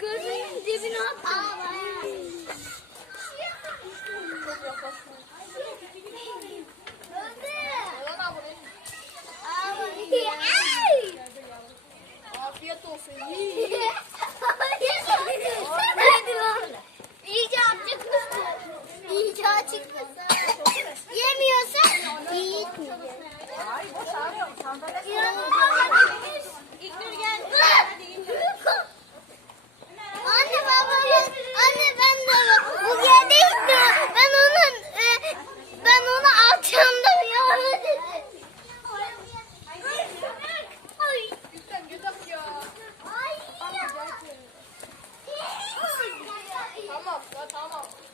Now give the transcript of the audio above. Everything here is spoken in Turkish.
Gözünün dibine attım. Afiyet olsun. İyice acıkmışsın. İyice acıkmışsın. Yemiyorsan iyi etmiyor. Hayır, bu sağlıyorum. Sandalye 我要尝尝。